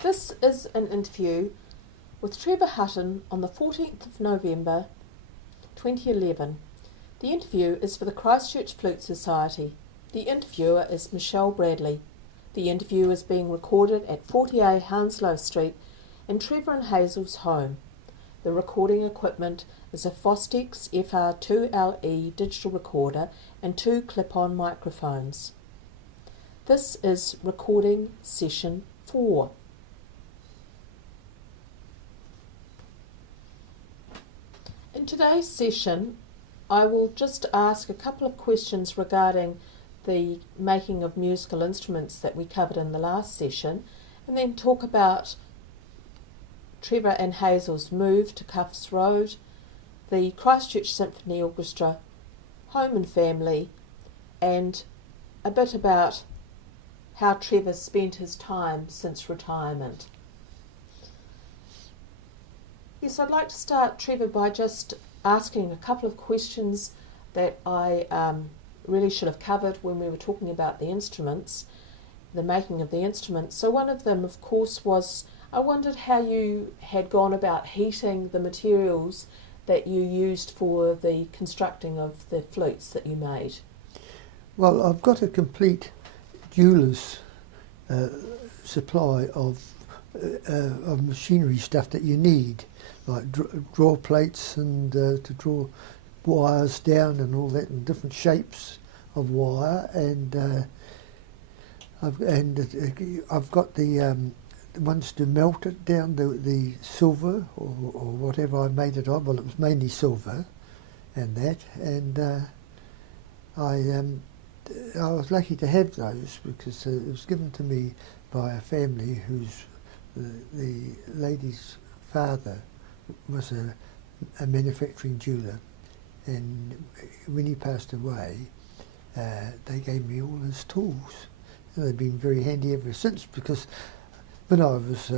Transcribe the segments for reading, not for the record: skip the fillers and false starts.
This is an interview with Trevor Hutton on the 14th of November 2011. The interview is for the Christchurch Flute Society. The interviewer is Michelle Bradley. The interview is being recorded at 40A Hounslow Street in Trevor and Hazel's home. The recording equipment is a Fostex FR2LE digital recorder and 2 clip-on microphones. This is recording session 4. In today's session, I will just ask a couple of questions regarding the making of musical instruments that we covered in the last session, and then talk about Trevor and Hazel's move to Cuffs Road, the Christchurch Symphony Orchestra, home and family, and a bit about how Trevor spent his time since retirement. Yes, I'd like to start, Trevor, by just asking a couple of questions that I really should have covered when we were talking about the instruments, the making of the instruments. So one of them, of course, was I wondered how you had gone about heating the materials that you used for the constructing of the flutes that you made. Well, I've got a complete jeweler's supply of machinery stuff that you need, like draw plates and to draw wires down and all that, in different shapes of wire, and I've got the ones to melt it down, the silver or whatever I made it of. Well, it was mainly silver and that, and I was lucky to have those because it was given to me by a family whose the lady's father was a manufacturing jeweller, and when he passed away, they gave me all his tools, and they've been very handy ever since, because when I was,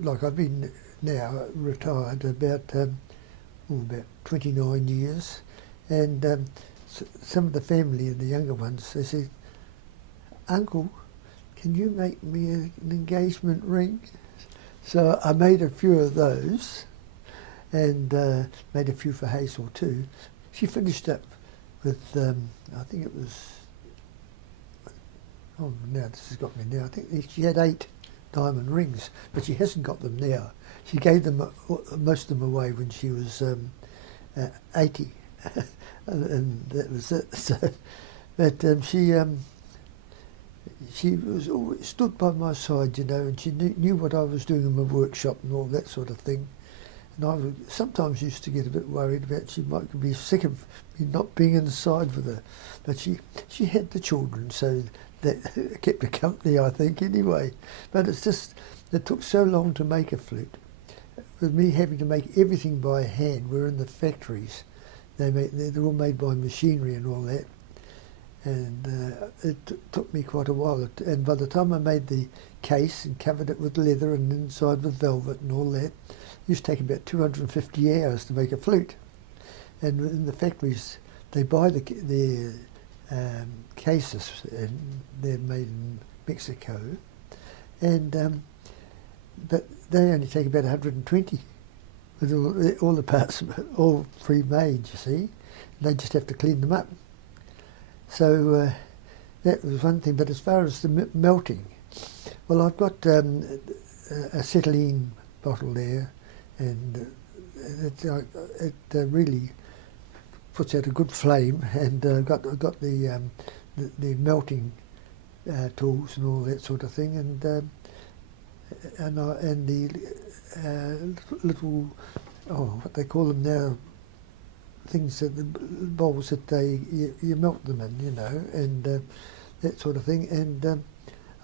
like I've been now retired about 29 years, and some of the family and the younger ones, they said, "Uncle, can you make me an engagement ring?" So I made a few of those, and made a few for Hazel too. She finished up with, I think it was, oh now this has got me now, I think she had 8 diamond rings, but she hasn't got them now. She gave them, most of them away when she was 80, and that was it. So, but she was always stood by my side, you know, and she knew what I was doing in my workshop and all that sort of thing. And I would sometimes used to get a bit worried about she might be sick of me not being inside with her. But she had the children, so that kept her company, I think, anyway. But it's just, it took so long to make a flute. With me having to make everything by hand, we're in the factories. They're all made by machinery and all that. And it took me quite a while. And by the time I made the case and covered it with leather and inside with velvet and all that, it used to take about 250 hours to make a flute. And in the factories, they buy the cases, and they're made in Mexico. And but they only take about 120 with all the parts, all pre-made, you see. They just have to clean them up. So that was one thing. But as far as the melting, well, I've got a acetylene bottle there, and it really puts out a good flame. And got the melting tools and all that sort of thing, and the little, what they call them now, things that the bowls that you melt them in, you know, and that sort of thing. And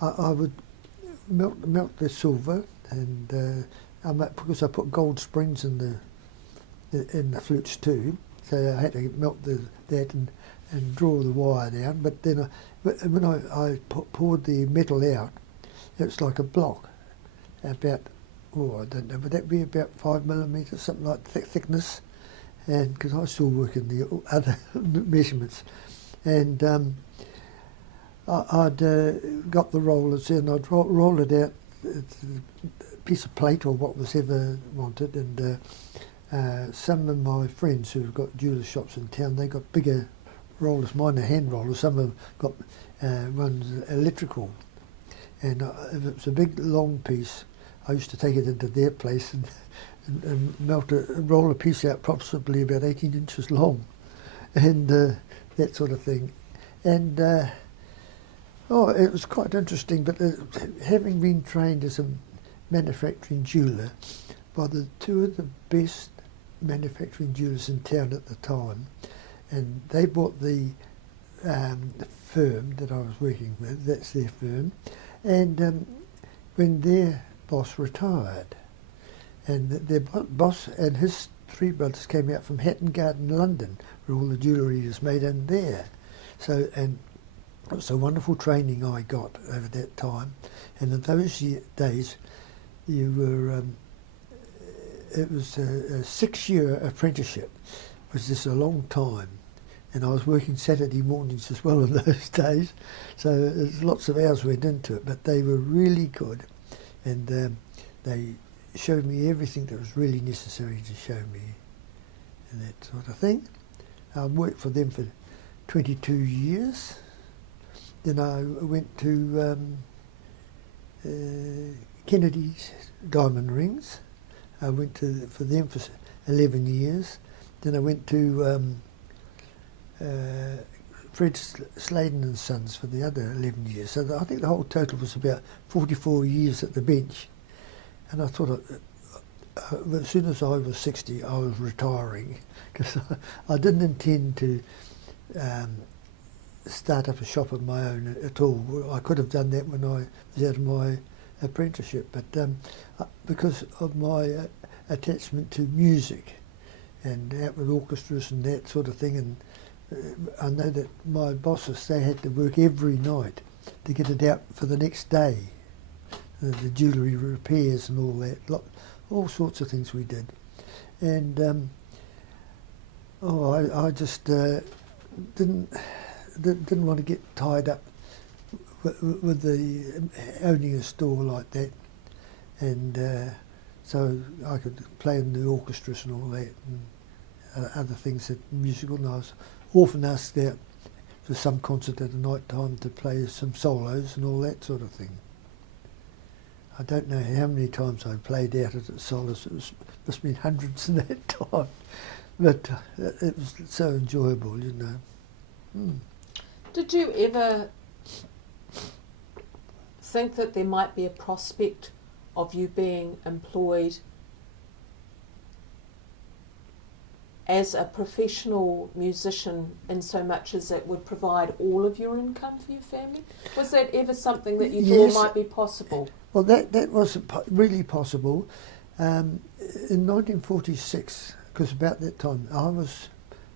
I would melt the silver, and because I put gold springs in the flutes too, so I had to melt that and draw the wire down. But then when I poured the metal out, it was like a block, about, I don't know, would that be about 5 millimetres, something like thickness? And because I still work in the other measurements, and I'd got the rollers in, I'd roll it out a piece of plate or what was ever wanted, and some of my friends who've got jeweller shops in town, they got bigger rollers. Mine are hand rollers. Some have got ones electrical, and if it's a big long piece, I used to take it into their place and roll a piece out possibly about 18 inches long, and that sort of thing. And it was quite interesting, but having been trained as a manufacturing jeweller by the two of the best manufacturing jewellers in town at the time, and they bought the firm that I was working with, that's their firm, and when their boss retired, and their boss and his three brothers came out from Hatton Garden, London, where all the jewellery is made in there. So, and it was a wonderful training I got over that time. And in those days, you were, it was a 6-year apprenticeship, which is a long time. And I was working Saturday mornings as well in those days. So there's lots of hours went into it, but they were really good. And they showed me everything that was really necessary to show me and that sort of thing. I worked for them for 22 years. Then I went to Kennedy's Diamond Rings. I went for them for 11 years. Then I went to Fred Sladen and Sons for the other 11 years. So I think the whole total was about 44 years at the bench. And I thought as soon as I was 60, I was retiring, because I didn't intend to start up a shop of my own at all. I could have done that when I was out of my apprenticeship, but because of my attachment to music and out with orchestras and that sort of thing, and I know that my bosses, they had to work every night to get it out for the next day. The jewellery repairs and all that, all sorts of things we did. And I just didn't want to get tied up with the owning a store like that. And so I could play in the orchestras and all that, and other things that musical. And I was often asked out for some concert at night time to play some solos and all that sort of thing. I don't know how many times I played out at solos. It must have been hundreds in that time. But it was so enjoyable, you know. Mm. Did you ever think that there might be a prospect of you being employed as a professional musician in so much as it would provide all of your income for your family? Was that ever something that you thought might be possible? Well, that was really possible. In 1946, because about that time, I was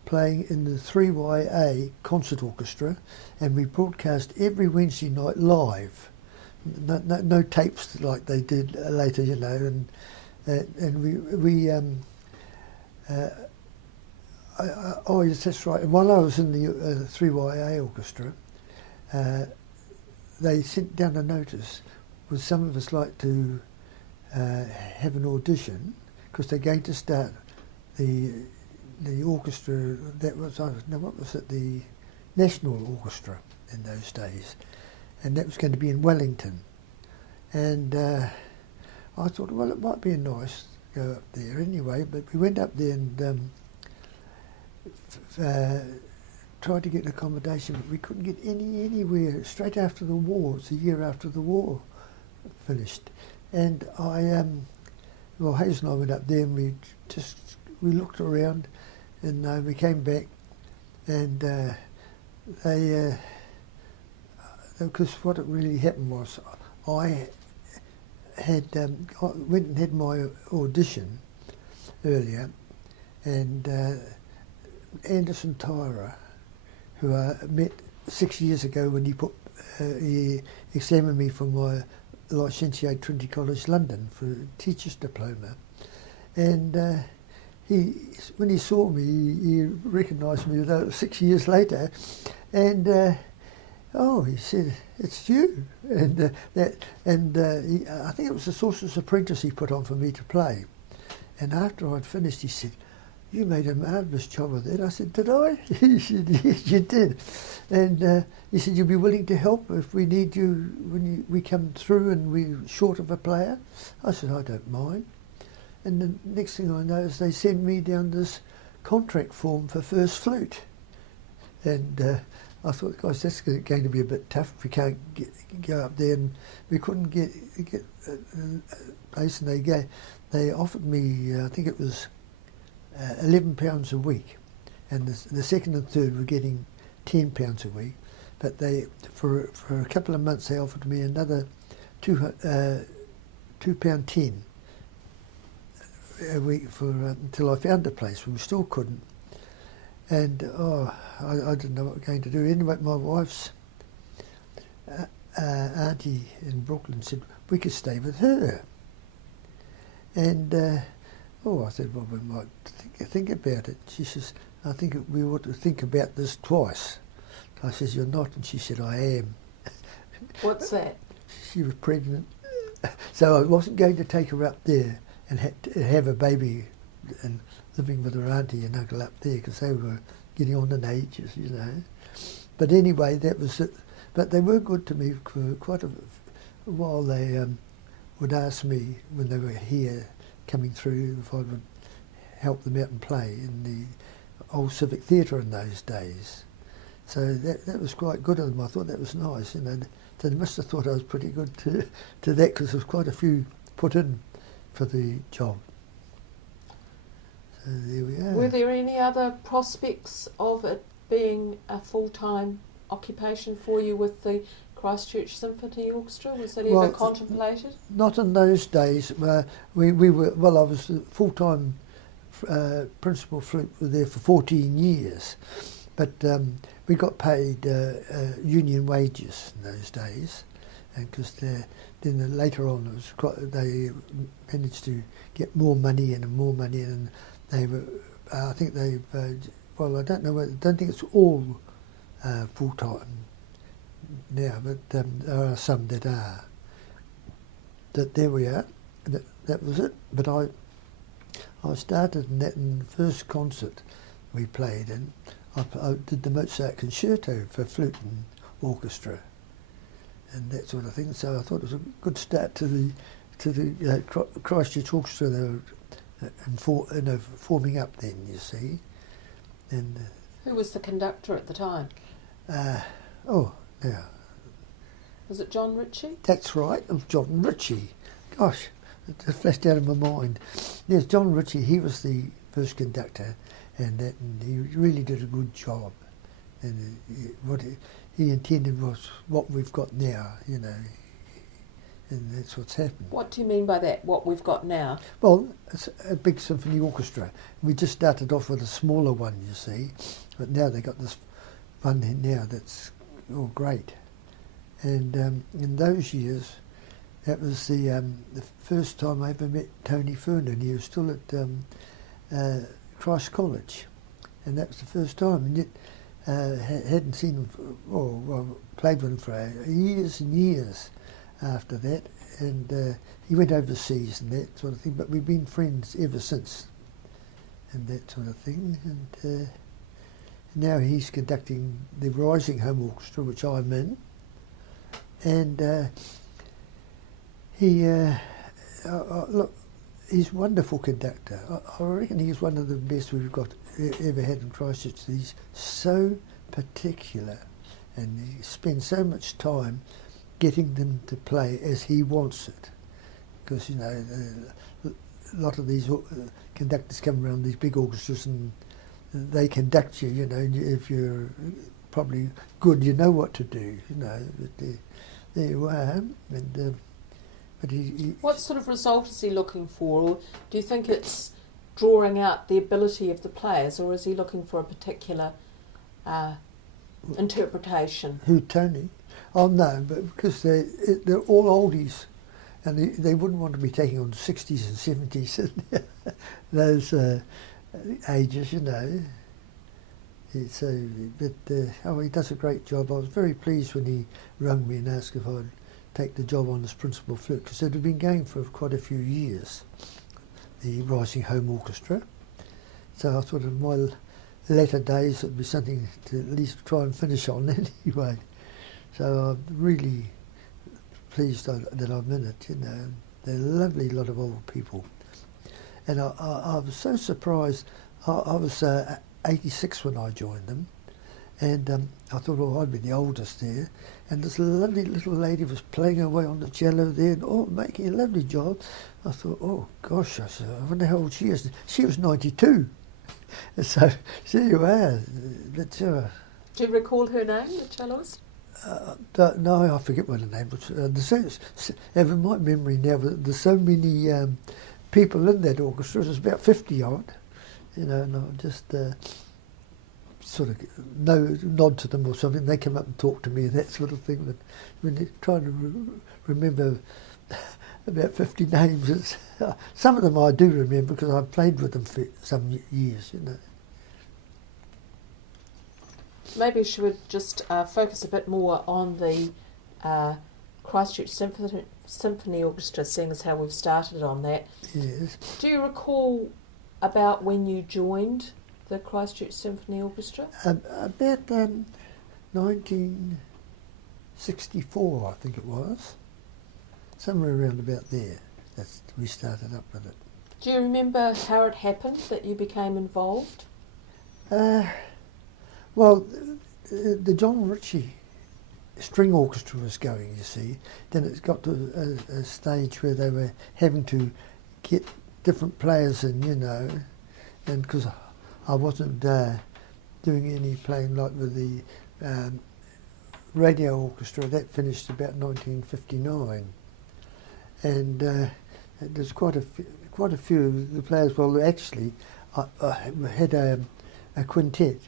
playing in the 3YA concert orchestra, and we broadcast every Wednesday night live. No tapes like they did later, you know, and we oh yes, that's right. And while I was in the 3YA orchestra, they sent down a notice. Would some of us like to have an audition, because they're going to start the orchestra that was, I don't know, what was it, the National Orchestra in those days, and that was going to be in Wellington. And I thought, well, it might be nice to go up there anyway, but we went up there and tried to get accommodation, but we couldn't get anywhere. Straight after the war, it's a year after the war finished, and well, Hayes and I went up there and we looked around, and we came back, and they because what it really happened was I had went and had my audition earlier, and Anderson Tyra, who I met 6 years ago when he examined me for my licentiate Trinity College London for a teacher's diploma, and when he saw me, he recognised me 6 years later, and oh, he said, it's you. And I think it was the Sorcerer's Apprentice he put on for me to play. And after I'd finished, he said, you made a marvellous job of that. I said, did I? He said, yes, you did. And he said, you'll be willing to help if we need you when we come through and we're short of a player? I said, I don't mind. And the next thing I know is they send me down this contract form for first flute. And I thought, gosh, that's going to be a bit tough if we can't go up there. And we couldn't get a place, and they offered me, I think it was £11 a week, and the second and third were getting £10 a week. But they, for a couple of months, they offered me another £2.10 a week for until I found a place. We still couldn't. And I didn't know what we were going to do. Anyway, my wife's auntie in Brooklyn said we could stay with her. And I said, well, we might think about it. She says, I think we ought to think about this twice. I says, you're not? And she said, I am. What's that? She was pregnant. So I wasn't going to take her up there and have a baby and living with her auntie and uncle up there, because they were getting on in ages, you know. But anyway, that was it. But they were good to me for quite a while. They would ask me when they were here coming through if I would help them out and play in the old Civic Theatre in those days. So that was quite good of them. I thought that was nice, you know. They must have thought I was pretty good to that, because there was quite a few put in for the job. So there we are. Were there any other prospects of it being a full-time occupation for you with the Christchurch Symphony Orchestra? Was that ever contemplated? Not in those days. We were, well, I was the full-time principal flute there for 14 years, but we got paid union wages in those days, and because then later on it was they managed to get more money in and more money in, and they were, I think they've, well, I don't know, I don't think it's all full-time now, but there are some that are. That there we are. That was it. But I started in that in the first concert we played in. I did the Mozart Concerto for flute and orchestra, and that sort of thing. So I thought it was a good start to the Christchurch Orchestra. They were forming up then, you see. And who was the conductor at the time? Yeah. Was it John Ritchie? That's right, of John Ritchie. Gosh, it just flashed out of my mind. Yes, John Ritchie, he was the first conductor, and he really did a good job. And what he intended was what we've got now, you know, and that's what's happened. What do you mean by that, what we've got now? Well, it's a big symphony orchestra. We just started off with a smaller one, you see, but now they got this one now that's great. And in those years, that was the first time I ever met Tony Fernan. He was still at Christ College, and that was the first time. And yet, hadn't seen him, played with him for years and years after that. And he went overseas and that sort of thing. But we've been friends ever since, and that sort of thing. And now he's conducting the Rising Home Orchestra, which I'm in. And look, he's a wonderful conductor. I reckon he's one of the best we've got ever had in Christchurch. He's so particular, and he spends so much time getting them to play as he wants it. Because, you know, a lot of these conductors come around these big orchestras and they conduct you, you know, if you're probably good, you know what to do, you know. But there you are. And, but he what sort of result is he looking for? Or do you think it's drawing out the ability of the players, or is he looking for a particular interpretation? Who, Tony? Oh no, but because they're all oldies, and they wouldn't want to be taking on 60s and 70s and those ages, you know. He does a great job. I was very pleased when he rang me and asked if I'd take the job on as principal flute, because it had been going for quite a few years, the Rising Home Orchestra. So I thought in my latter days it'd be something to at least try and finish on anyway. So I'm really pleased that I'm in it, you know. They're a lovely lot of old people. And I was so surprised. I was 86 when I joined them, and I thought, oh, I'd be the oldest there. And this lovely little lady was playing away on the cello there, and making a lovely job. I thought, oh gosh, I said, I wonder how old she is. She was 92. So there you are. But, do you recall her name, the celloist? No, I forget what her name was. In my memory now, there's so many people in that orchestra. There's about 50 odd, you know, and I just sort of nod to them or something. They come up and talk to me and that sort of thing. But when you're trying to remember about 50 names, some of them I do remember because I played with them for some years, you know. Maybe we should just focus a bit more on the Christchurch Symphony Orchestra, seeing as how we've started on that. Yes. Do you recall about when you joined the Christchurch Symphony Orchestra? About 1964, I think it was. Somewhere around about there. We started up with it. Do you remember how it happened that you became involved? Well, the John Ritchie string orchestra was going, you see. Then it got to a stage where they were having to get different players in, you know, and because I wasn't doing any playing like with the radio orchestra, that finished about 1959, and there's quite a few of the players. Well, actually, I had a quintet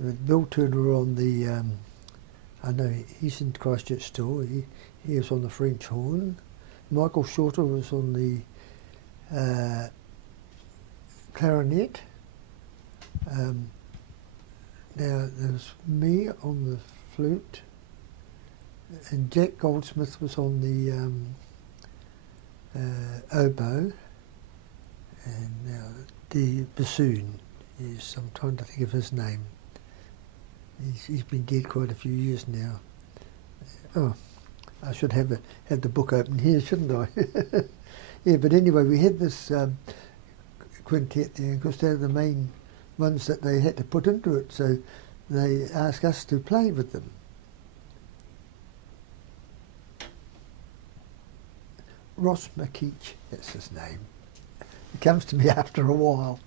with Bill Turner on the. I know he's in Christchurch still. He was on the French horn. Michael Shorter was on the clarinet. Now there's me on the flute, and Jack Goldsmith was on the oboe, and now the bassoon is. I'm trying to think of his name. He's been dead quite a few years now. Oh, I should have the book open here, shouldn't I? Yeah, but anyway, we had this quintet there, because they're the main ones that they had to put into it, so they asked us to play with them. Ross McKeach, that's his name. It comes to me after a while.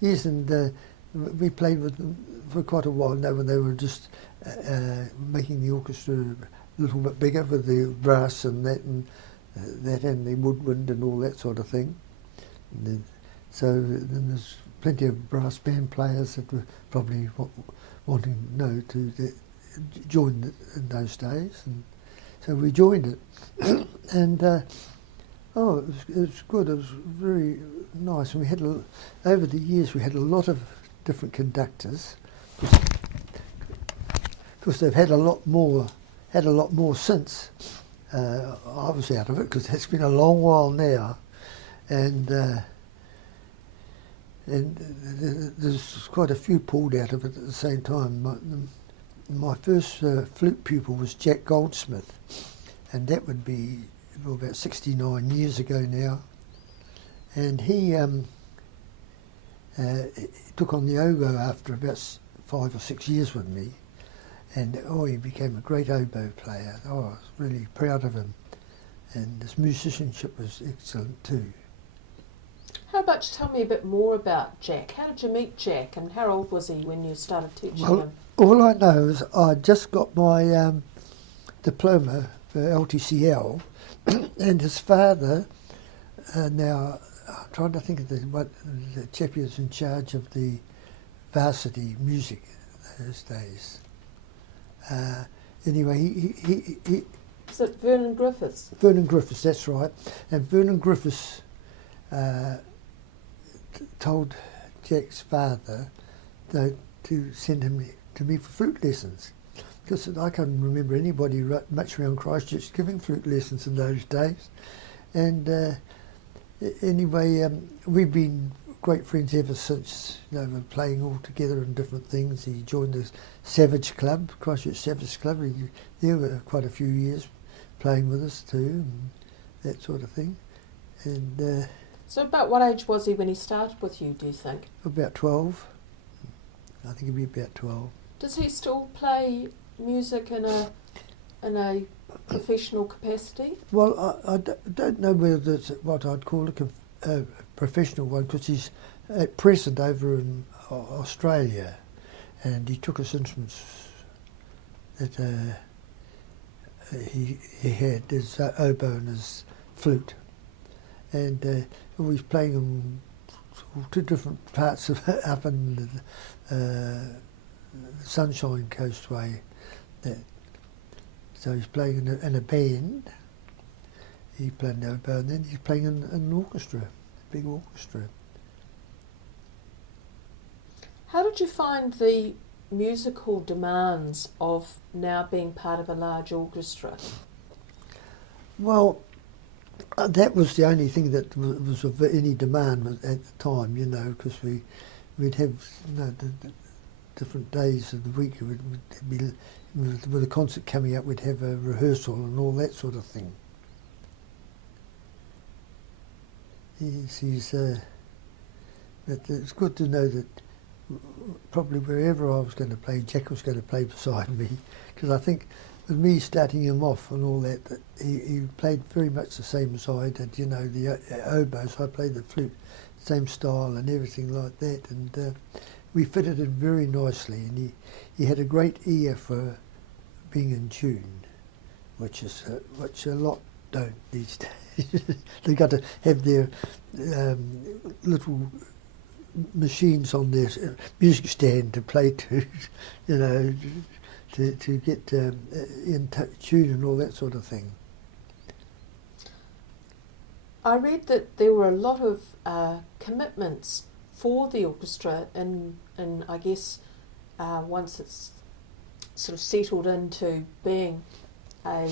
Yes, and we played with them for quite a while now, when they were just making the orchestra a little bit bigger with the brass and and the woodwind and all that sort of thing. And then there's plenty of brass band players that were probably wanting to join in those days, and so we joined it, and it was good. It was very nice, and we had over the years we had a lot of different conductors, because they've had a lot more since I was out of it, because it's been a long while now, and there's quite a few pulled out of it at the same time. My first flute pupil was Jack Goldsmith, and that would be about 69 years ago now, and he took on the oboe after about 5 or 6 years with me, and he became a great oboe player. I was really proud of him, and his musicianship was excellent too. How about you tell me a bit more about Jack? How did you meet Jack, and how old was he when you started teaching him? All I know is I just got my diploma for LTCL, and his father, now I'm trying to think of the chap who was in charge of the varsity music those days. Anyway, he is it Vernon Griffiths? Vernon Griffiths, that's right. And Vernon Griffiths told Jack's father that to send him to me for flute lessons. Because I can't remember anybody much around Christchurch giving flute lessons in those days. And anyway, we've been great friends ever since. You know, we're playing all together in different things. He joined the Savage Club, Christchurch Savage Club. He there were quite a few years playing with us too, and that sort of thing. And so about what age was he when he started with you, do you think? About 12. I think he'd be about 12. Does he still play music in a professional capacity? Well, I don't know whether it's what I'd call a professional one, because he's at present over in Australia, and he took his instruments that he had, his oboe and his flute, and he's playing in two different parts of up in the Sunshine Coastway. So he's playing in a band. He played the oboe, and then he's playing in an orchestra, a big orchestra. How did you find the musical demands of now being part of a large orchestra? Well, that was the only thing that was of any demand at the time, you know, because we'd have, you know, the different days of the week. We'd be, with a concert coming up, we'd have a rehearsal and all that sort of thing. But it's good to know that probably wherever I was going to play, Jack was going to play beside me, because I think with me starting him off and all that, he played very much the same as I did, you know, the oboes. I played the flute, same style and everything like that, and we fitted in very nicely, and he had a great ear for being in tune, which a lot don't these days. They got to have their little machines on their music stand to play to, you know, to get in tune and all that sort of thing. I read that there were a lot of commitments for the orchestra, and I guess once it's sort of settled into being a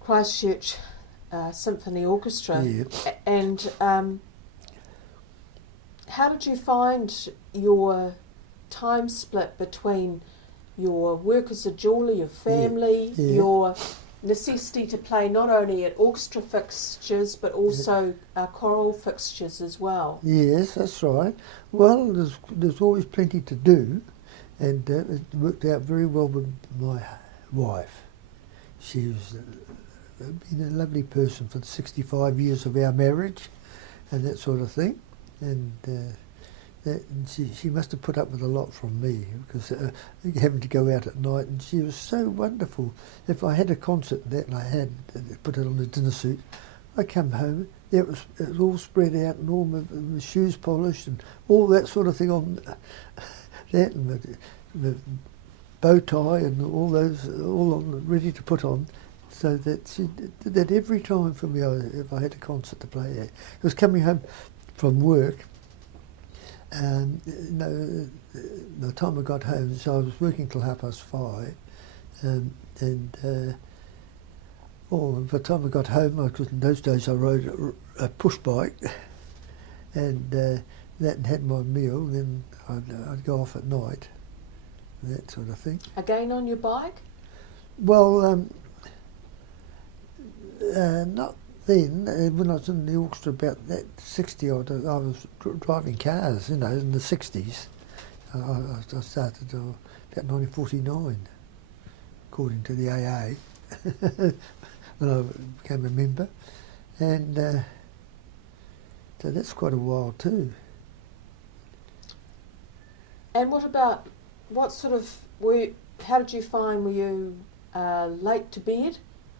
Christchurch Symphony Orchestra. Yeah. And how did you find your time split between your work as a jeweller, your family, your necessity to play not only at orchestra fixtures but also choral fixtures as well? Yes, that's right. Well, there's always plenty to do, and it worked out very well with my wife. She was been a lovely person for the 65 years of our marriage and that sort of thing, and she must have put up with a lot from me, because having to go out at night, and she was so wonderful. If I had a concert and I had put it on a dinner suit, I come home, it was all spread out and all my shoes polished and all that sort of thing on that, and the bow tie and all those all on, ready to put on. So that she did that every time for me if I had a concert to play at. It was coming home from work, and by the time I got home, so I was working till 5:30, by the time I got home, because in those days I rode a push bike, and that had my meal, then I'd go off at night, that sort of thing. Again on your bike? Well, not then. When I was in the orchestra, about that 60 odd, I was driving cars, you know, in the 60s. I started about 1949, according to the AA, when I became a member, and so that's quite a while too. And how did you find, were you late to bed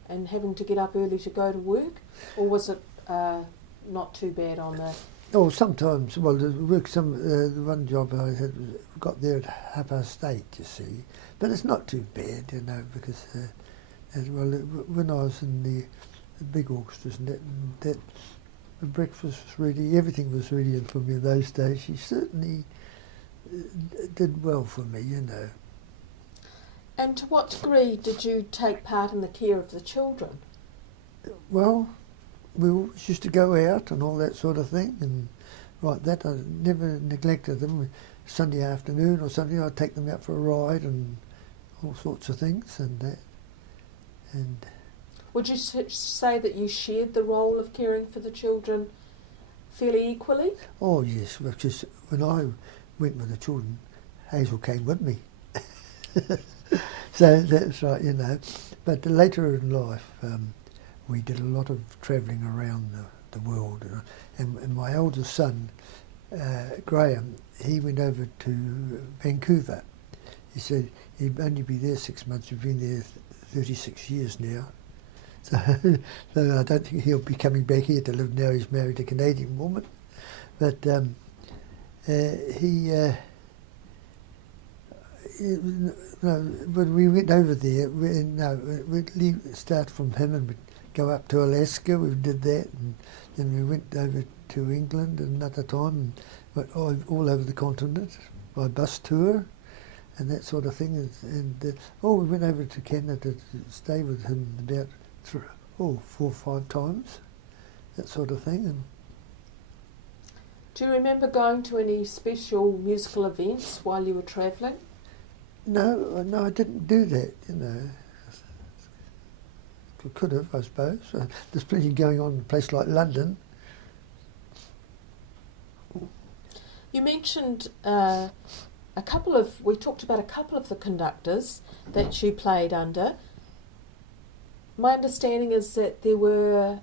and having to get up early to go to work, or was it not too bad on that? Oh, sometimes. Well, the one job I had got there at 8:30, you see, but it's not too bad, you know, because when I was in the big orchestras and that the breakfast was ready, everything was ready for me in those days. She certainly did well for me, you know. And to what degree did you take part in the care of the children? Well, we always used to go out and all that sort of thing, and like that, I never neglected them. Sunday afternoon or something, I'd take them out for a ride and all sorts of things, and that. And would you say that you shared the role of caring for the children fairly equally? Oh yes, because when I went with the children, Hazel came with me. So that's right, you know. But later in life, we did a lot of travelling around the world. And my eldest son, Graham, he went over to Vancouver. He said he'd only be there 6 months. We've been there 36 years now. So I don't think he'll be coming back here to live now. He's married a Canadian woman. But when we went over there, we'd start from him and we'd go up to Alaska. We did that, and then we went over to England another time, and went all over the continent by bus tour and that sort of thing. And we went over to Canada to stay with him about 4 or 5 times, that sort of thing. And do you remember going to any special musical events while you were travelling? No, I didn't do that, you know. I could have, I suppose. There's plenty going on in a place like London. You mentioned we talked about a couple of the conductors that you played under. My understanding is that there were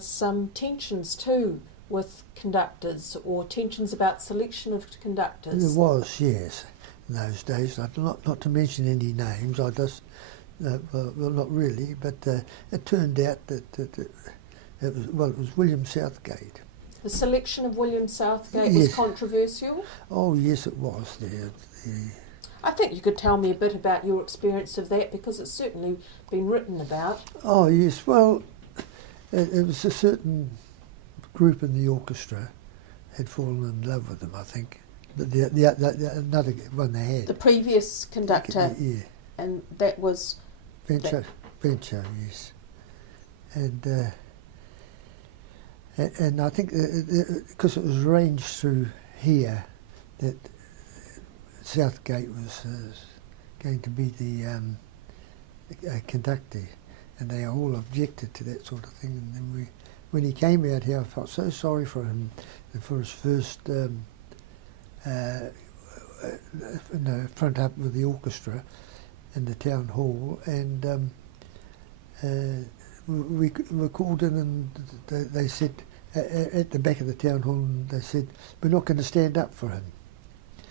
some tensions too with conductors, or tensions about selection of conductors. There was, yes, in those days. Not to mention any names, I just, well, not really, but it turned out that it was William Southgate. The selection of William Southgate Yes. was controversial? Oh, yes, it was there. I think you could tell me a bit about your experience of that, because it's certainly been written about. Oh, yes, well, it was a certain group in the orchestra had fallen in love with him, I think. But the another one they had. The previous conductor, Yeah. and that was... Bencho, yes. And I think because it was arranged through here that Southgate was going to be the conductor, and they all objected to that sort of thing. And then when he came out here, I felt so sorry for him and for his first front up with the orchestra in the town hall, and we were called in, and they said at the back of the town hall, and they said, we're not going to stand up for him.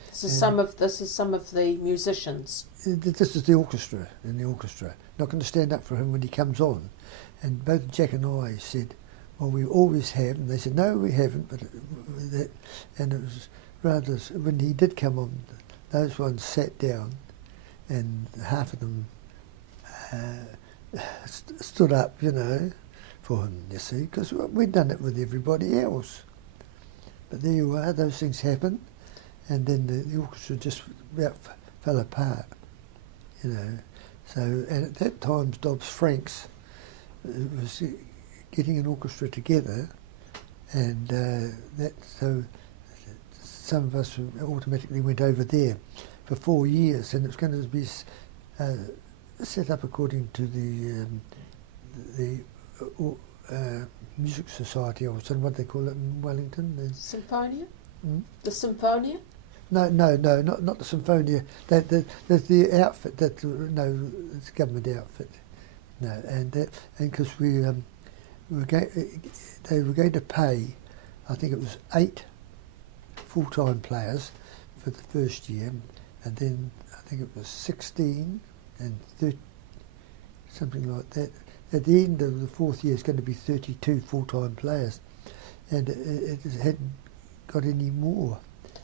This is some of the musicians. This is the orchestra, not going to stand up for him when he comes on. And both Jack and I said, well, we always have. And they said, no, we haven't. And it was rather, when he did come on, those ones sat down, and half of them stood up, you know, for him, you see, because we'd done it with everybody else. But there you are, those things happen, and then the orchestra just about fell apart, you know. So, and at that time, Dobbs Franks was getting an orchestra together, and so some of us automatically went over there for 4 years, and it was going to be set up according to the Music Society, or something, what they call it in Wellington. The Symphonia? Hmm? The Symphonia? No, not the Symphonia. There's the outfit, it's a government outfit. No, and because they were going to pay, I think it was 8 full-time players for the first year, and then I think it was 16 and 30, something like that. At the end of the 4th year, it's going to be 32 full-time players, and it hadn't got any more.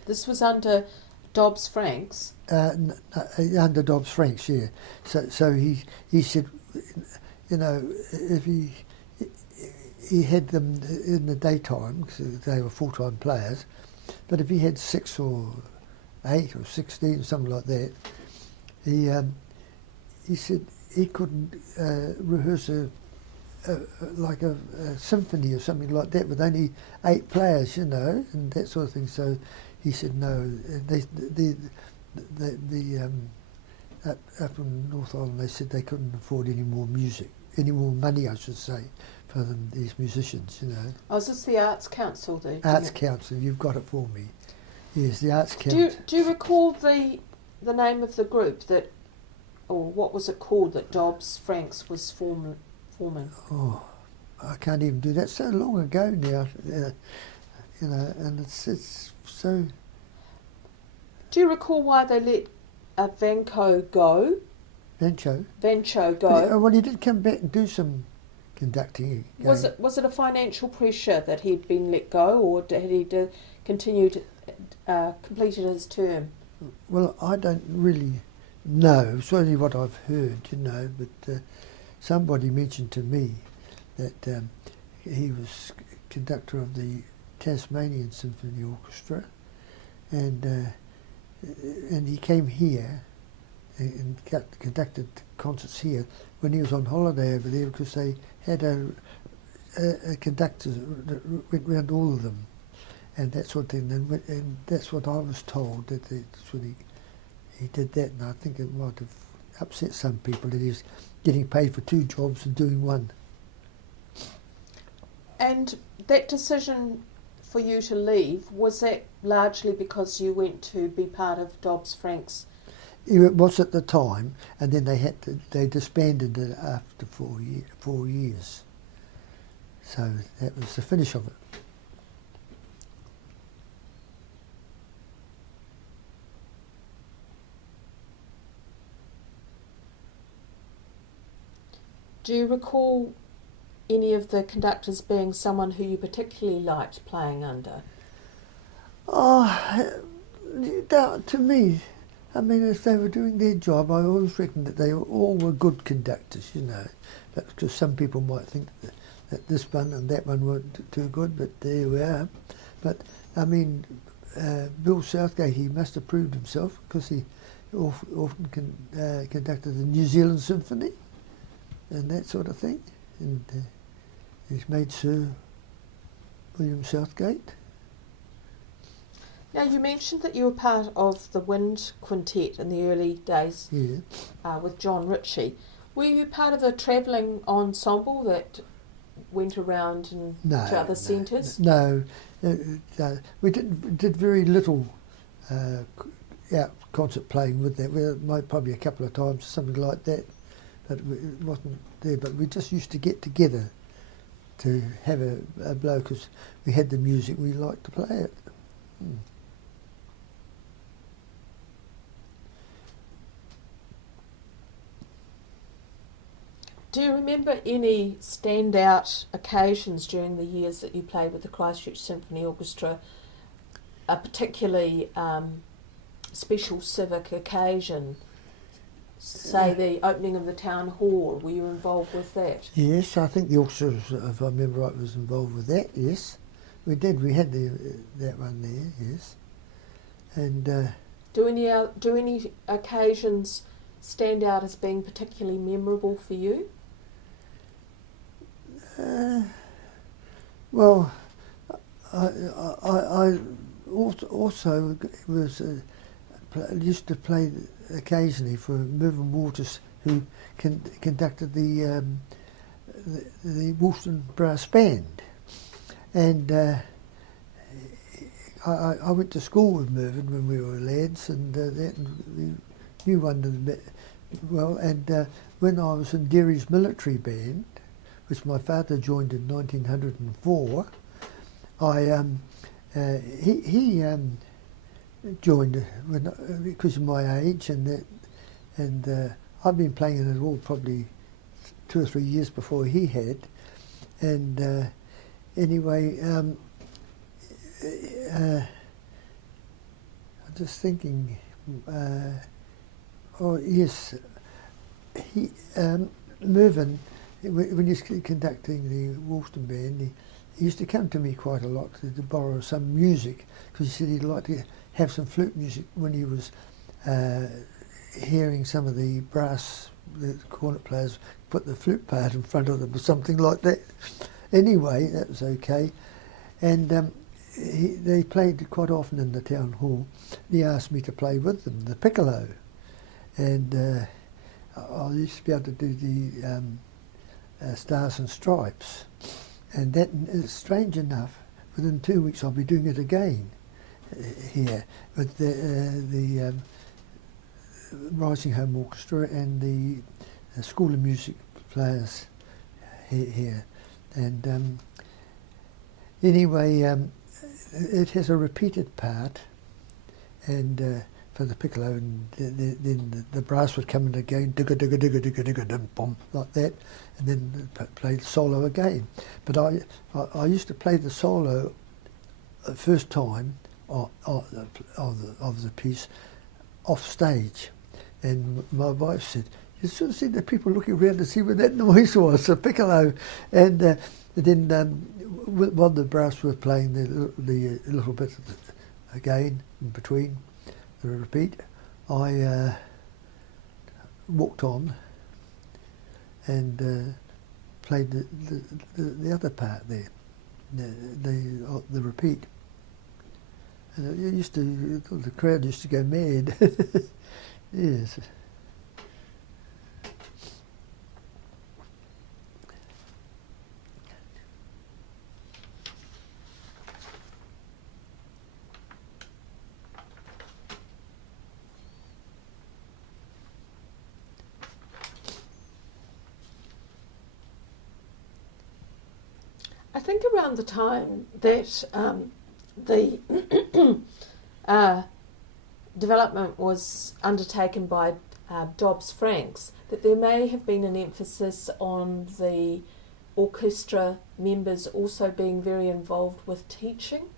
This was under Dobbs Franks? Under Dobbs Franks, yeah. So he said, you know, if he had them in the daytime because they were full-time players. But if he had 6 or 8 or 16, something like that, he said he couldn't rehearse like a symphony or something like that with only 8 players, you know, and that sort of thing. So he said no. Up in North Island, they said they couldn't afford any more music, any more money, I should say, for them, these musicians, you know. Oh, is this the Arts Council? Arts Council, you've got it for me. Yes, the Arts Council. Do you recall the name of the group that, or what was it called that Dobbs Franks was forming? Oh, I can't even do that. So long ago now, you know, and it's so. Do you recall why they let Vancho go? Vancho go. Well, he did come back and do some conducting. Was it a financial pressure that he'd been let go, or had he continued, completed his term? Well, I don't really know. It's only what I've heard, you know, but somebody mentioned to me that he was conductor of the Tasmanian Symphony Orchestra, and he came here and conducted concerts here when he was on holiday over there, because they had a conductor that went round all of them and that sort of thing. And that's what I was told, that's when he did that, and I think it might have upset some people that he was getting paid for 2 jobs and doing one. And that decision for you to leave, was that largely because you went to be part of Dobbs Franks? It was at the time, and then they disbanded it after 4 years. So that was the finish of it. Do you recall any of the conductors being someone who you particularly liked playing under? Oh, to me, I mean, if they were doing their job, I always reckoned that they all were good conductors, you know. Because some people might think that this one and that one weren't too good, but there we are. But, I mean, Bill Southgate, he must have proved himself, because he often conducted the New Zealand Symphony and that sort of thing. And he's made Sir William Southgate. Now, you mentioned that you were part of the Wind Quintet in the early days, yeah, with John Ritchie. Were you part of a travelling ensemble that went around to other centres? No, we did very little concert playing with that. We might probably a couple of times, something like that, but it wasn't there. But we just used to get together to have a blow, because we had the music, we liked to play it. Do you remember any standout occasions during the years that you played with the Christchurch Symphony Orchestra, a particularly special civic occasion? Say the opening of the town hall, were you involved with that? Yes, I think the orchestra, if I remember right, was involved with that, yes. We did, we had that one there, yes. And do any occasions stand out as being particularly memorable for you? Well, I also was used to play occasionally for Mervyn Waters, who conducted the Woolston Brass Band, and I went to school with Mervyn when we were lads, and we knew one of them well. And when I was in Derry's military band, which my father joined in 1904, he joined because of my age, and I've been playing in it all probably 2 or 3 years before he had, and anyway, I'm just thinking. Oh yes, Mervyn when he was conducting the Woolston band, he used to come to me quite a lot to borrow some music, because he said he'd like to have some flute music when he was hearing some of the brass, the cornet players put the flute part in front of them or something like that. Anyway, that was okay. And they played quite often in the town hall. He asked me to play with them, the piccolo. And I used to be able to do the Stars and Stripes. And that is strange enough, within 2 weeks I'll be doing it again here with the Rising Home Orchestra and the School of Music players here. And anyway, it has a repeated part, and for the piccolo, and then the brass would come in again, digga digga digga digga digga dum bum, like that, and then play the solo again. But I used to play the solo first time of the piece off stage, and my wife said, "You sort of see the people looking around to see where that noise was, the piccolo," and then while the brass were playing the little bit again in between the repeat, I walked on and played the other part there, the repeat. And the crowd used to go mad. Yes. I think around the time that the development was undertaken by Dobbs Franks, that there may have been an emphasis on the orchestra members also being very involved with teaching.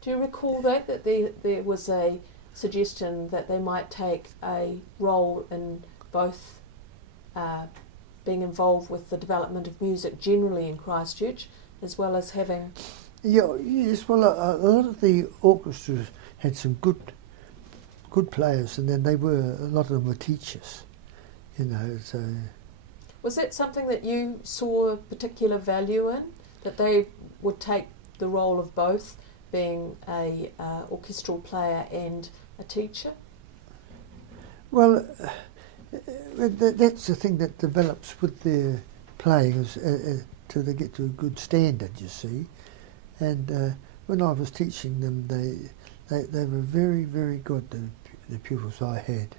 Do you recall that there was a suggestion that they might take a role in both being involved with the development of music generally in Christchurch, as well as having... Yes, well, a lot of the orchestras had some good players, and then a lot of them were teachers, so... Was that something that you saw particular value in, that they would take the role of both, being a orchestral player and a teacher? Well, that's the thing that develops with their playing, till they get to a good standard, you see. And when I was teaching them, they were very, very good, the pupils I had,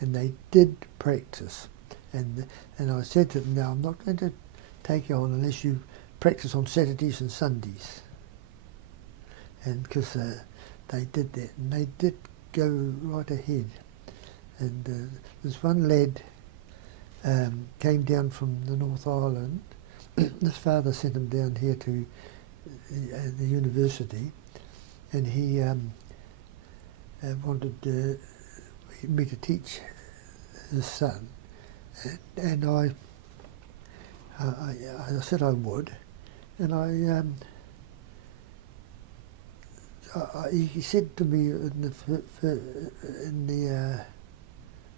and they did practice. And I said to them, "Now I'm not going to take you on unless you practice on Saturdays and Sundays." And because they did that, and they did go right ahead. And there's one lad came down from the North Island. His father sent him down here to the university, and he wanted me to teach his son, and I said I would, and he said to me in the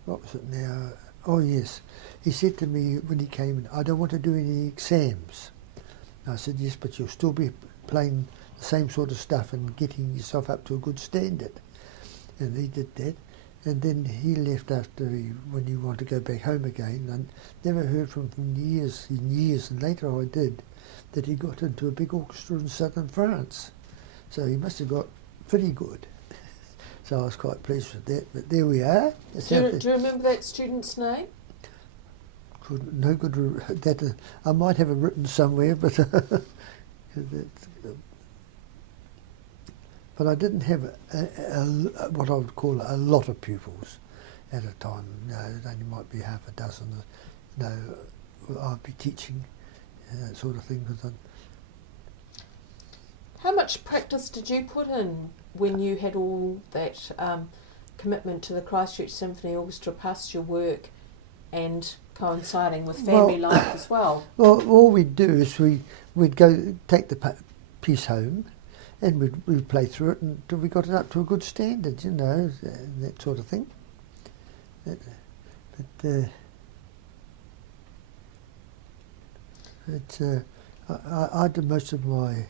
what was it now? Oh yes, he said to me when he came in, "I don't want to do any exams." I said, "Yes, but you'll still be playing the same sort of stuff and getting yourself up to a good standard." And he did that. And then he left when he wanted to go back home again. I never heard from him in years, and later I did, that he got into a big orchestra in southern France. So he must have got pretty good. So I was quite pleased with that. But there we are. Do you remember that student's name? No good. That I might have it written somewhere, but but I didn't have what I would call a lot of pupils at a time. No, it only might be half a dozen. No, I'd be teaching that sort of thing with them. How much practice did you put in when you had all that commitment to the Christchurch Symphony Orchestra, plus your work and coinciding with family life as well. Well, all we'd do is we'd go take the piece home, and we'd play through it until we got it up to a good standard, you know, that sort of thing. I did most of my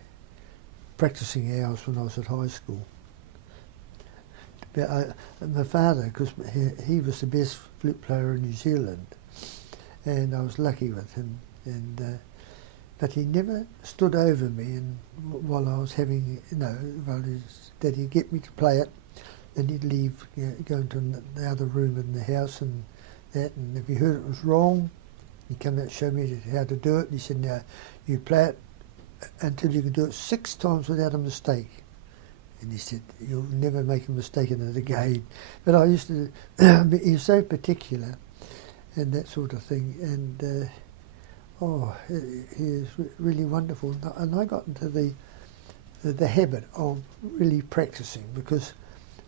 practicing hours when I was at high school. But my father, because he was the best flute player in New Zealand, and I was lucky with him. But he never stood over me, and while I was having, that he'd get me to play it, then he'd leave, go into the other room in the house and that. And if he heard it was wrong, he'd come out and show me how to do it. And he said, "Now you play it until you can do it 6 times without a mistake." And he said, "You'll never make a mistake in it again." But I used to, he was so particular and that sort of thing. And he is really wonderful. And I got into the habit of really practicing, because,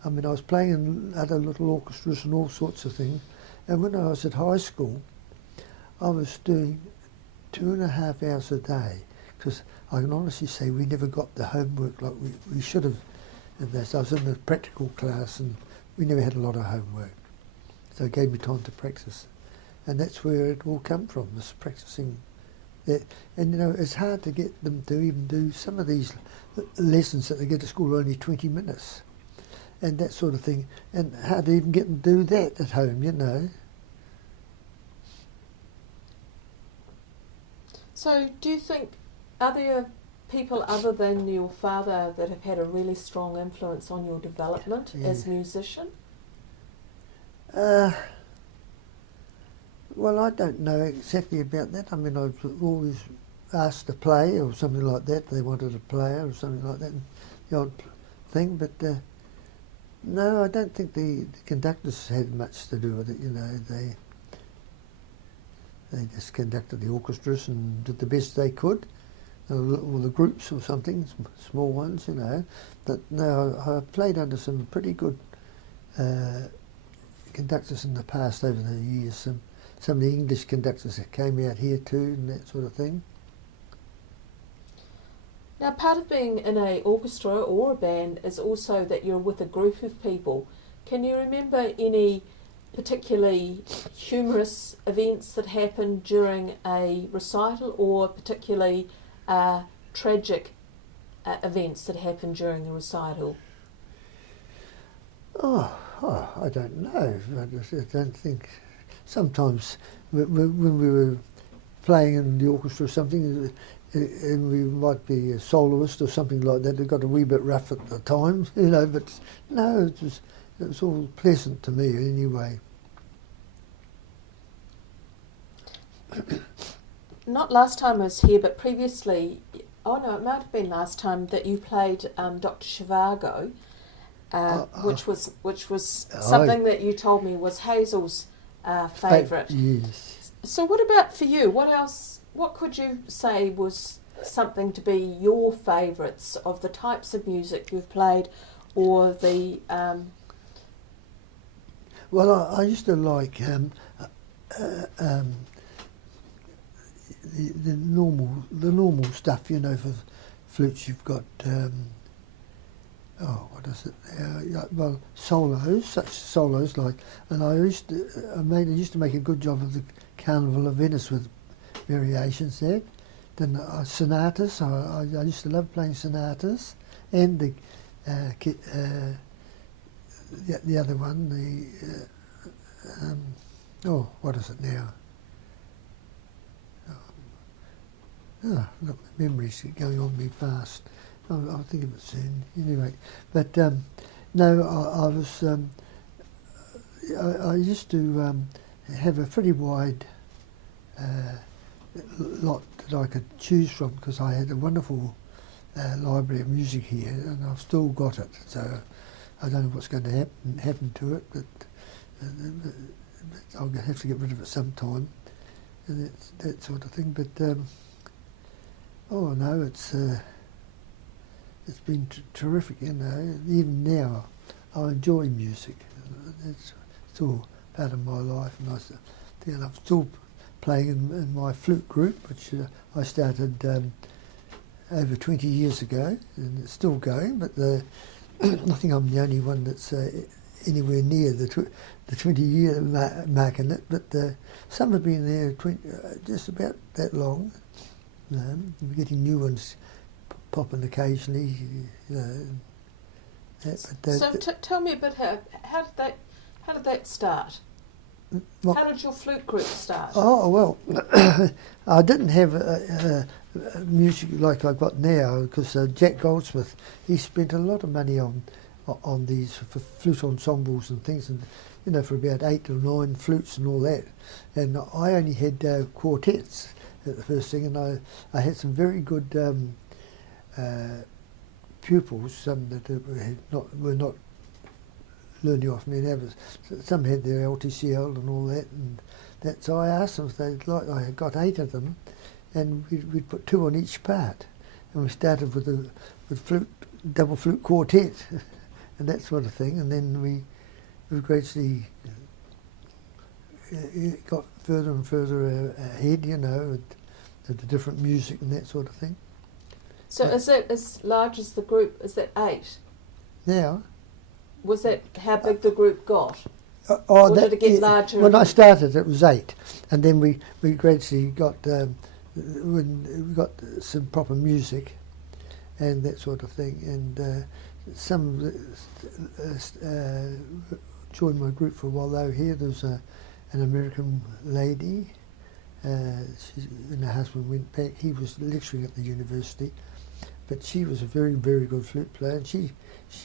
I mean, I was playing in other little orchestras and all sorts of things. And when I was at high school, I was doing 2.5 hours a day, because I can honestly say we never got the homework like we should have. And I was in the practical class, and we never had a lot of homework. So it gave me time to practice. And that's where it all come from, was practicing that. And, it's hard to get them to even do some of these lessons that they get to school are only 20 minutes. And that sort of thing. And hard to even get them to do that at home, So do you think, are there people other than your father that have had a really strong influence on your development as a musician? Well, I don't know exactly about that. I mean, I've always asked to play or something like that. They wanted a player or something like that, the odd thing. But no, I don't think the conductors had much to do with it. They just conducted the orchestras and did the best they could, or the groups or something, small ones, But no, I've played under some pretty good conductors in the past over the years. Some of the English conductors that came out here too, and that sort of thing. Now, part of being in an orchestra or a band is also that you're with a group of people. Can you remember any particularly humorous events that happened during a recital, or particularly tragic events that happened during a recital? I don't know. I don't think. Sometimes when we were playing in the orchestra or something, and we might be a soloist or something like that, it got a wee bit rough at the times, but no, it was all pleasant to me anyway. Not last time I was here, but previously, it might have been last time that you played Dr. Zhivago, which was something that you told me was Hazel's favourite. Yes. So what about for you? What else? What could you say was something to be your favourites of the types of music you've played, or the? Well, I used to like the normal stuff, for flutes. You've got what is it? Well, solos, such solos like, and I used to make a good job of the Carnival of Venice with variations there. Then sonatas. I used to love playing sonatas, and the other one, what is it now? Look, memories going on me fast. I'll think of it soon. Anyway, but no, I was. I used to have a pretty wide lot that I could choose from, because I had a wonderful library of music here, and I've still got it. So I don't know what's going to happen to it, but I'll have to get rid of it sometime, and that sort of thing. But it's been terrific, Even now, I enjoy music. It's all part of my life, and I'm still playing in my flute group, which I started over 20 years ago, and it's still going, but I think I'm the only one that's anywhere near the 20-year mark in it, but some have been there just about that long. We're getting new ones popping occasionally. Tell me a bit, how did that start? Well, how did your flute group start? Oh, well, I didn't have music like I've got now, because Jack Goldsmith, he spent a lot of money on these for flute ensembles and things, and for about 8 or 9 flutes and all that. And I only had quartets at the first thing, and I had some very good pupils, some that were not learning off me, and some had their LTCL and all that, and so I asked them if they'd like. I had got 8 of them, and we'd put 2 on each part, and we started with double flute quartet and that sort of thing, and then we gradually got further and further ahead, with the different music and that sort of thing. So is that as large as the group? Is that 8? Now. Was that how big the group got? Or did it get larger? When I started, it was 8, and then we gradually got when we got some proper music and that sort of thing, and some joined my group for a while. They were here. There was an American lady. She and her husband went back. He was lecturing at the university, but she was a very, very good flute player, and she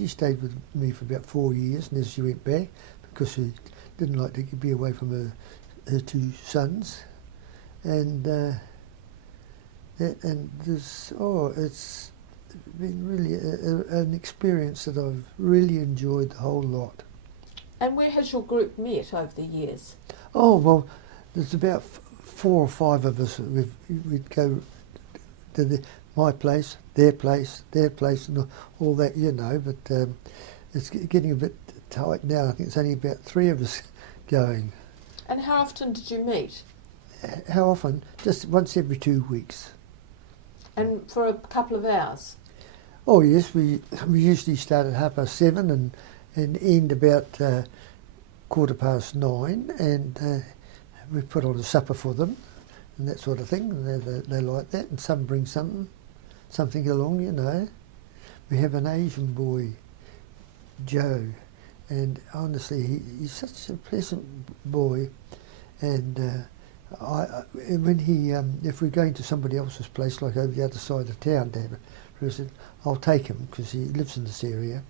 stayed with me for about 4 years, and then she went back because she didn't like to be away from her 2 sons, and it's been really an experience that I've really enjoyed the whole lot. And where has your group met over the years? Oh, well, there's about 4 or 5 of us. We'd go to my place, their place, and all that, but it's getting a bit tight now. I think it's only about 3 of us going. And how often did you meet? How often? Just once every 2 weeks. And for a couple of hours? Oh yes, we usually start at 7:30 and end about 9:15, and we put on a supper for them and that sort of thing, and they like that, and some bring something along, We have an Asian boy, Joe, and honestly, he's such a pleasant boy, and if we're going to somebody else's place, like over the other side of town, I'll take him because he lives in this area,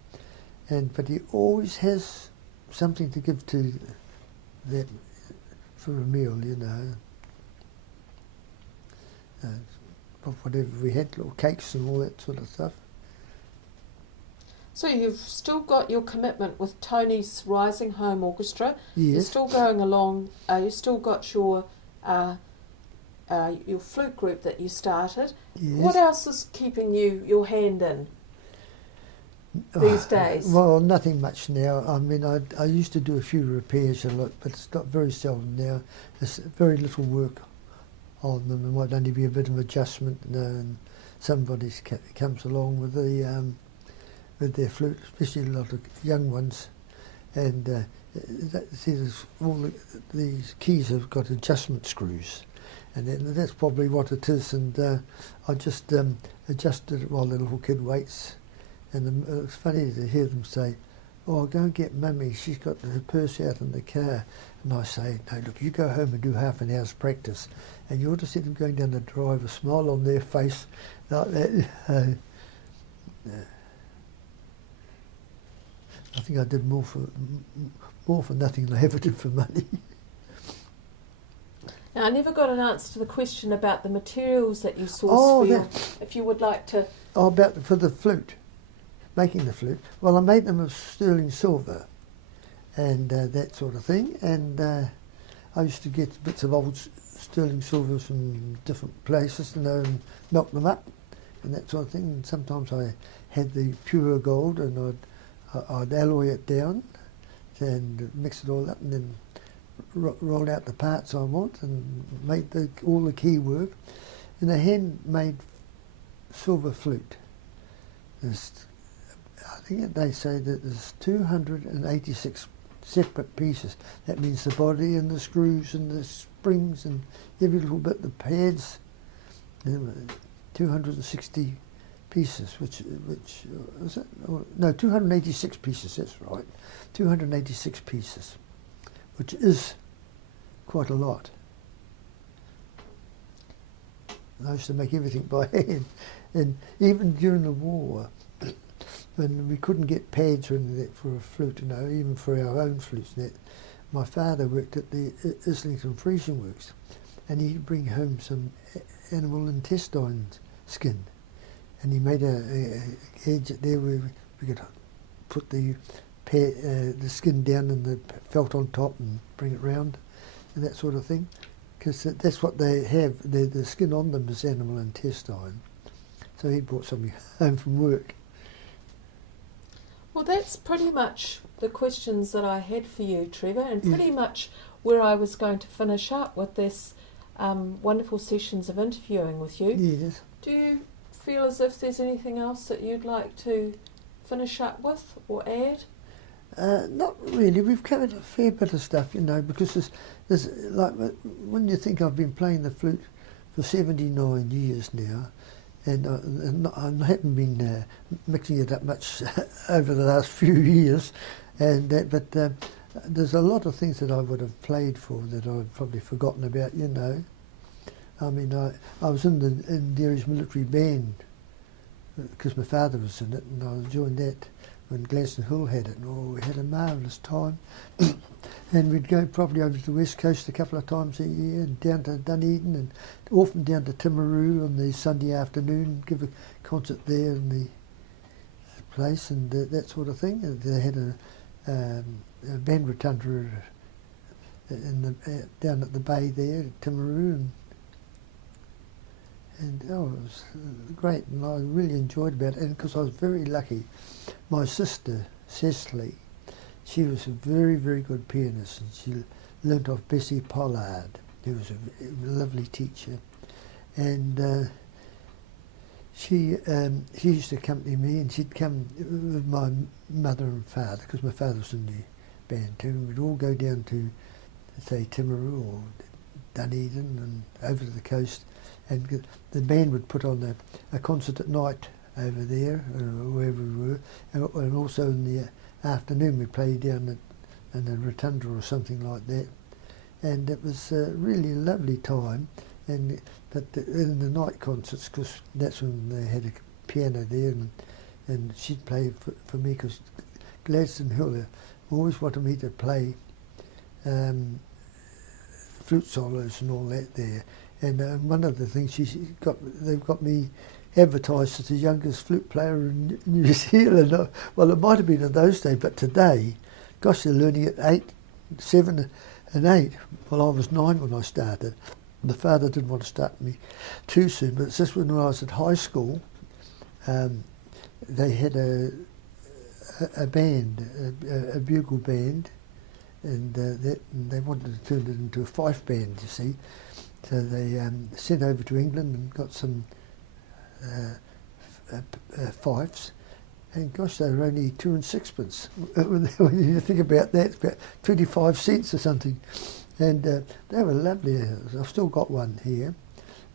but he always has something to give to them for a meal, whatever we had, little cakes and all that sort of stuff. So you've still got your commitment with Tony's Rising Home Orchestra. Yes. You're still going along. You still got your flute group that you started. Yes. What else is keeping your hand in these days? Well, nothing much now. I mean, I used to do a few repairs a lot, but it's not very seldom now. There's very little work on them. There might only be a bit of adjustment, and somebody comes along with with their flute, especially a lot of young ones, and these keys have got adjustment screws, and that's probably what it is. And I just adjusted it while the little kid waits, and it's funny to hear them say, "Oh, go and get Mummy, she's got her purse out in the car." And I say, "No, look, you go home and do half an hour's practice." And you ought to see them going down the drive, a smile on their face like that. I think I did more for nothing than I ever did for money. Now, I never got an answer to the question about the materials that you source if you would like to... Oh, for the flute, making the flute. Well, I made them of sterling silver and that sort of thing, and I used to get bits of old sterling silver from different places, and melt them up and that sort of thing. And sometimes I had the pure gold, and I'd alloy it down and mix it all up, and then rolled out the parts I want and made all the key work. And a handmade silver flute. I think they say that there's 286 separate pieces. That means the body and the screws and the springs and every little bit, the pads. 260 pieces, which was it? No, 286 pieces. That's right, 286 pieces, which is quite a lot. I used to make everything by hand, and even during the war, when we couldn't get pads or anything like that for a flute, even for our own flutes, my father worked at the Islington Freezing Works, and he'd bring home some animal intestine skin, and he made a edge there where we could put the skin down and the felt on top and bring it round and that sort of thing, because that's what they have. The skin on them is animal intestine. So he brought something home from work. Well, that's pretty much the questions that I had for you, Trevor, and pretty much where I was going to finish up with this wonderful sessions of interviewing with you. Yes. Do you feel as if there's anything else that you'd like to finish up with or add? Not really. We've covered a fair bit of stuff, because there's like, when you think I've been playing the flute for 79 years now, and I haven't been mixing it up much over the last few years, but there's a lot of things that I would have played for that I've probably forgotten about. I mean, I was in Derry's military band because my father was in it, and I joined that when Gladstone Hill had it, and we had a marvellous time. And we'd go probably over to the west coast a couple of times a year, and down to Dunedin, and often down to Timaru on the Sunday afternoon, give a concert there in the place, and that sort of thing. And they had a band rotunda down at the bay there at Timaru, and it was great, and I really enjoyed about it. And because I was very lucky, my sister Cecily, she was a very, very good pianist, and she learnt off Bessie Pollard, who was a lovely teacher. And she used to accompany me, and she'd come with my mother and father, because my father was in the band too, and we'd all go down to, say, Timaru or Dunedin and over to the coast, and the band would put on a concert at night over there, wherever we were, and also in the afternoon we played down in a rotunda or something like that, and it was really a lovely time. But in the night concerts, because that's when they had a piano there, and she'd play for me, because Gladstone Hill always wanted me to play flute solos and all that there. And one of the things they've got me advertised as the youngest flute player in New Zealand. Well, it might have been in those days, but today, gosh, they're learning at 7 and 8. Well, I was 9 when I started. My father didn't want to start me too soon, but it's just when I was at high school, they had a band, a bugle band, and they wanted to turn it into a fife band, you see. So they sent over to England and got some fifes, and gosh, they were only 2 and 6pence. When you think about that, it's about 25 cents or something. And they were lovely. I've still got one here,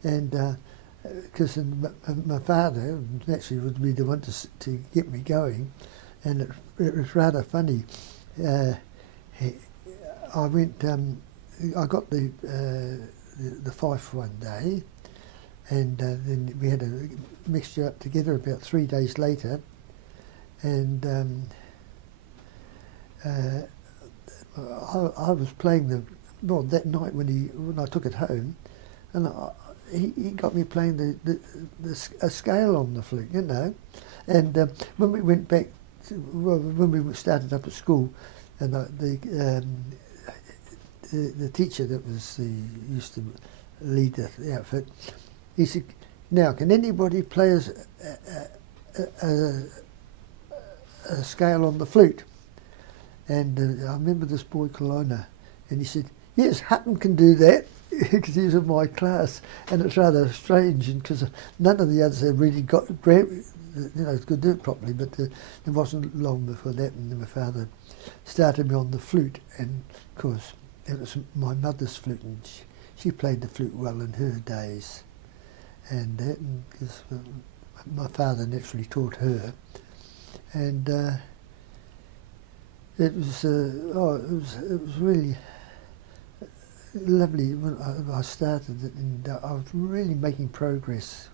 and because my father naturally would be the one to get me going, and it was rather funny. I went. I got the fife one day, and then we had a mixture up together about 3 days later, and I was playing that night when I took it home, and he got me playing a scale on the flute, and when we went back, when we started up at school, and the teacher that used to lead the outfit, he said, "Now, can anybody play a scale on the flute?" And I remember this boy Colonna, And he said, yes, Hutton can do that, because he was in my class. And it's rather strange, because none of the others had really could do it properly, but there wasn't long before that, and then my father started me on the flute, and of course it was my mother's flute, and she played the flute well in her days, and that, because my father naturally taught her, and it was really lovely when I started it, and I was really making progress.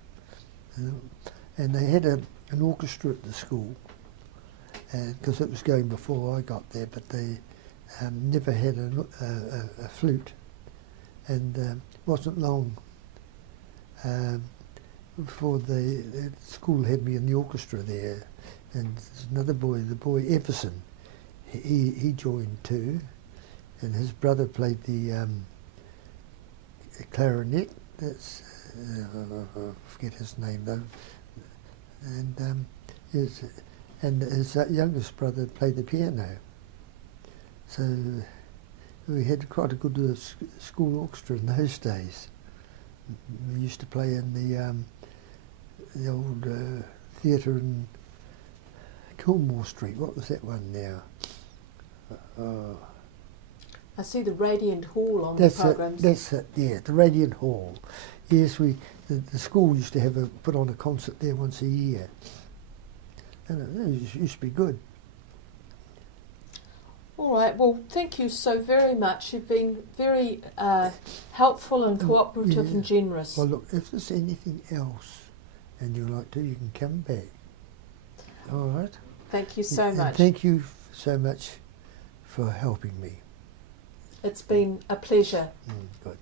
And they had an orchestra at the school, because it was going before I got there, but they never had a flute. And it wasn't long before the school had me in the orchestra there. And there's another boy, the boy Everson, he joined too, and his brother played the clarinet. That's I forget his name though. And his youngest brother played the piano. So we had quite a good school orchestra in those days. We used to play in the old theatre in Kilmore Street. What was that one now? I see the Radiant Hall on the programmes. That's it, yeah, the Radiant Hall. Yes, the school used to put on a concert there once a year. And it used to be good. All right, well, thank you so very much. You've been very helpful and cooperative and generous. Well, look, if there's anything else and you'd like to, you can come back. All right? Thank you so much. Thank you so much for helping me. It's been a pleasure. Good.